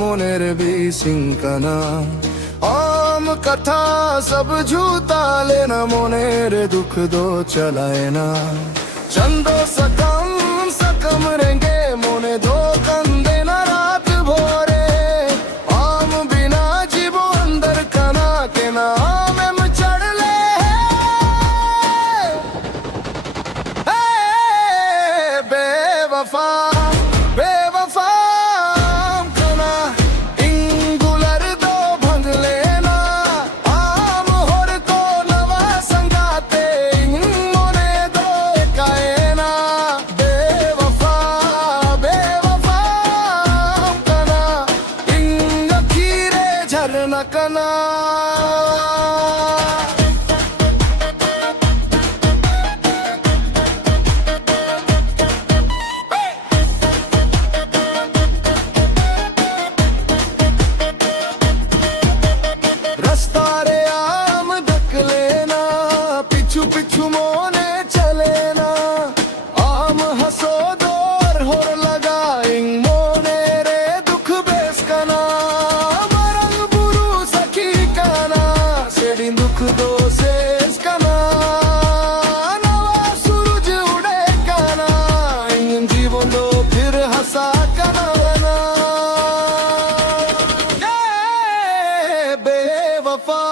মনের বিশৃঙ্খলা আম কথা সব ঝুতালে না মনের দুঃখ দো চলায় না চন্দো सकम रेंगे মনে দো কান্দে না রাত ভোরে আম বিনা জীব অন্দর কানা के नाम এম চড়লে बेवफा बेवफा कना इंगुलर दो भंग लेना आम होर को नवा संगाते मोने दो कायना बेवफा बेवफा कना इंग खीरे झरना कना रस्तारे आम धक लेना पिछू पिछू मोने चले ना आम हसो दौर होर लगा इंग मोने रे दुख बेस कना मरंग बुरु सखी कना सेड़ी दुख दो सेस कना नवा सूरज उड़े कना इंग जीवन दो फिर हंसा कना बेवफा